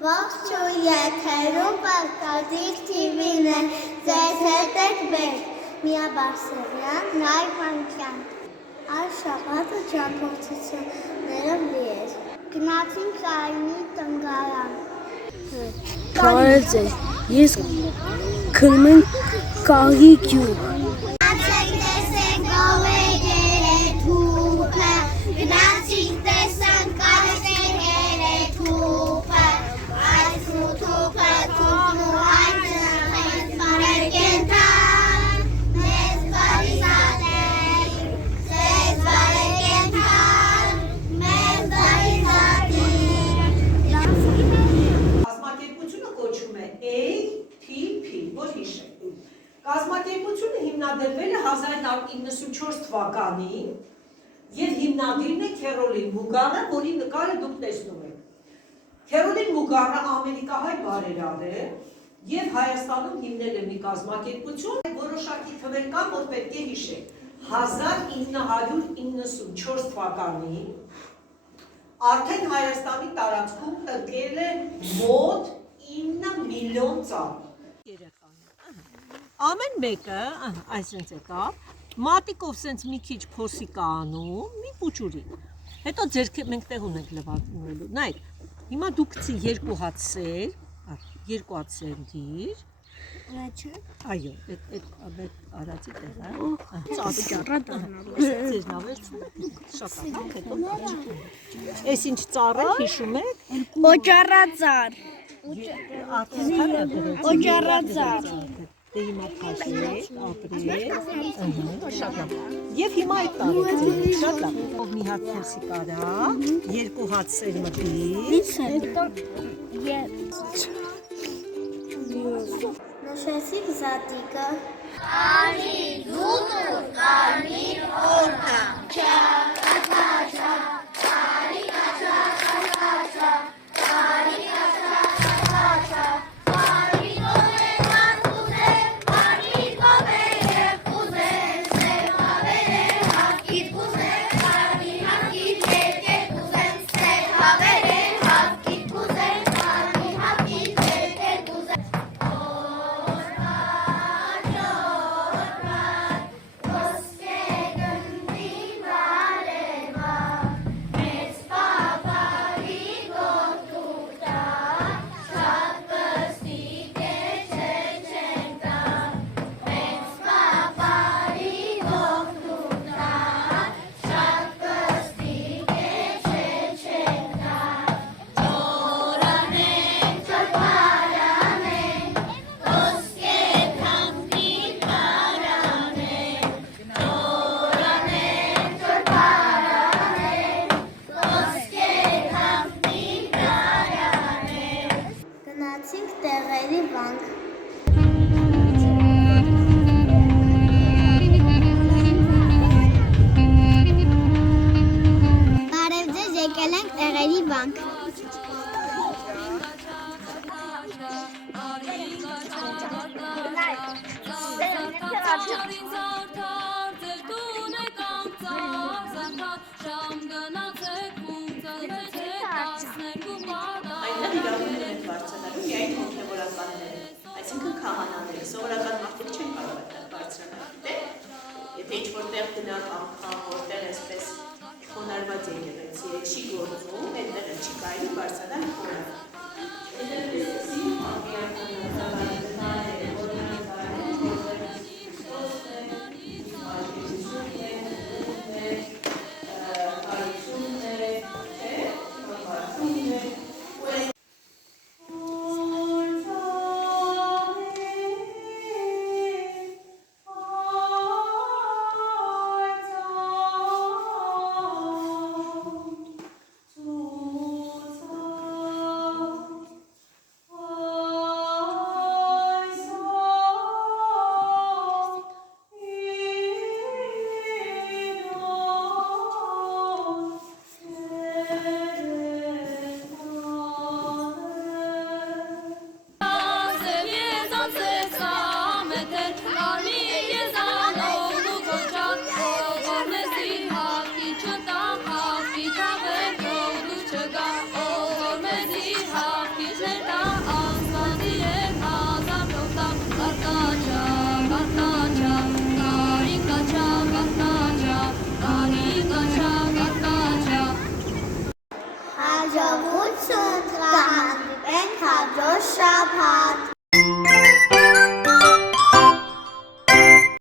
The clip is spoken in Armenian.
Ողջույն եթերում Պարկադիկ TV-ն է, ձեզ հետ եք մենք, Միա Բարսեղյան, Նայր Մանքյան։ Այս շաբաթը ճամփորդություններով լի էր։ Գնացինք Կարինի տնօրան։ Բարև ձեզ, ես քնում եմ Կաղի գյուղ։ Գնացինք տեսենք ովեգեր է թուփը, գնացինք տեսանք կարճեր է թուփը, այս թուփը թուփն ու այն ծնխեց բարեր կենթան, մեզ բարիզատեր, ձեզ բարեր կենթան, մեզ բարիզատիր։ Կազմակերպությունը կոչվում է ATP, որ հիշեք։ Կազմակերպությունը հիմնադրվել է 1994 թվականին և հիմնադիրն է Քերոլին Մուգարը, որի նկարը դուք տեսնում եք։ Քերոլին Մուգարը ամերիկահայ բարերար է և Հայաստանում հիմնել է մի կազմակերպություն, որոշակի թվեր կան, որ պետք է հիշեք։ 1994 թվականին արդեն Հայաստանի տարածքում տնկել է մոտ 9 միլիոն ծառ։ Ամեն մեկը, այսպես եկավ, մատիկով սենց մի քիչ փոսիկ անում, մի պուճուրի։ Հետո ձերքը մենք տեղ ունենք լվանելու։ Նայեք, հիմա դու գցի 2 հատ սեր, 2 հատ սեր դիր։ Այո, այդ արածի տեղը, ծառը ճառա դառնալու։ Ձերն ավերցնում եք, շատ աղաք, հետո այս ինչ ծառը հիշում եք։ Օճառածառ։ Օճառածառ։ Դե հիմա փաշեք, ապրեք, շատ լավ։ Եվ հիմա այդ տարեք, շատ լավ։ Մի հատ փոսի կարա, 2 հատ սեր մտի։ Նշեցիք զատիկը։ Կարմիր զուտը, կարմիր օրնա, չա, Գնացինք տեղերի վանք։ Բարև ձեզ, եկել ենք տեղերի վանք։ Այնտեղ իրավունք են բարձրանալու միայն հոգևորականները, այսինքն քահանաները, սովորական մարդիկ չեն կարող այդտեղ բարձրանալ, դե, եթե ինչ-որտեղ գնաք անգամ, որտեղ այսպես խոնարհված եկեղեցի է, չի գործում, այդտեղ չի կարելի բարձրանալ խոնարհ։ Շաբաթ